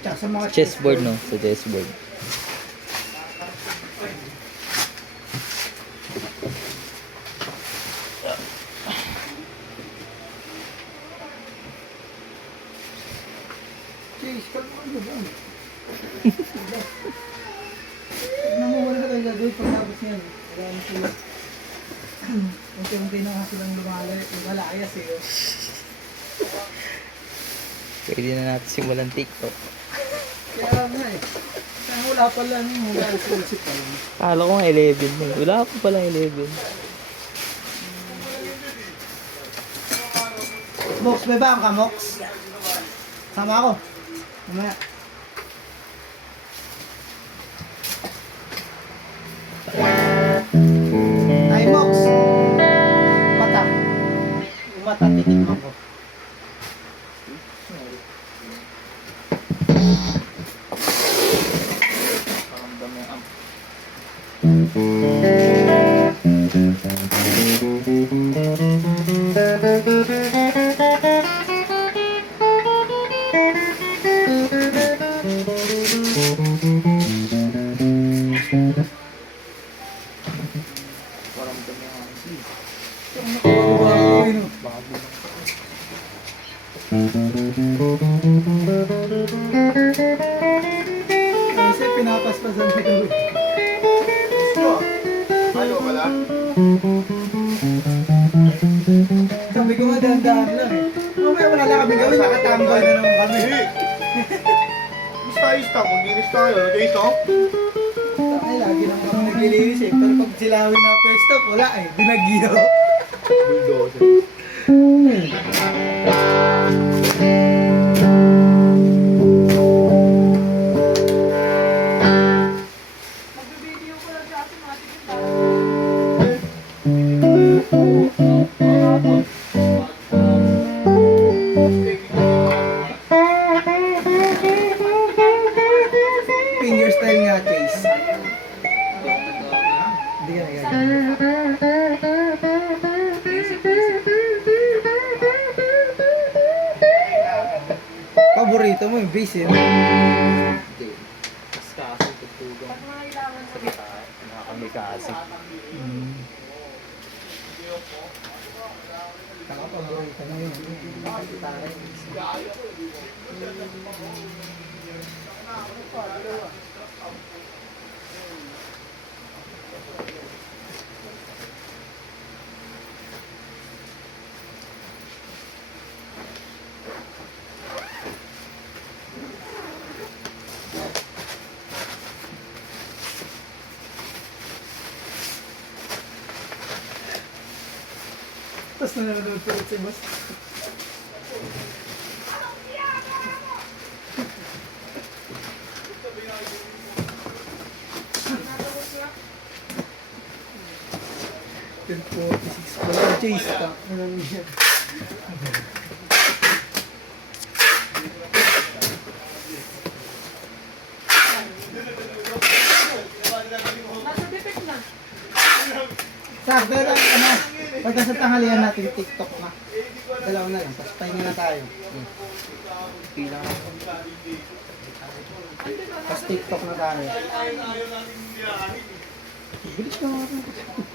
Tsaka sa mga Chessboard, no? Sa chessboard. Chase, kalma mo ba? Nanguwala na kayo gagawin pagtapos niyan. Wala na sila. Unti-unti na nga silang lumalayas eh. Pwede na natin simulan TikTok. Kaya nga eh. Kaya wala pala nung wala usip pa lang. Kala ko nga 11 na eh. Wala pa pala 11. Mox, may bang ka, Mox? Sama ako. Mamaya. Ay, Mox! Mata. Yung mata, titignan ko. Paramdam yung amp. Paramdam yung amp. Baka bilang. Kasi pinapaspasan na ito. Ano pala? Sabi ko nga dahan-dahan lang eh. Mamaya wala na kami gawin, nakatambay na naman kami. Ayos tayo, maglinis tayo. Ayos no? Ay, lagi lang kami naglilinis eh. Pero pag silawin na pwesto, wala eh. Binagyo. Bulldozer. Finger style nga, Chase. Hindi ka nagagawin. Paborito mo yung bass eh. Hindi. Mas kaso tugtugang sa gitara. Nakakamikasi. Saka paborito mo yun. Gitara yun. Tapos nanonood pa rin si Boss. Chase pa. Ano niya? Sakto lang, ano, pagka sa tanghalian natin, TikTok na. Dalawa na lang, tapos pahinga na tayo. Pilang ako. Tapos TikTok na tayo. Bilis na ako.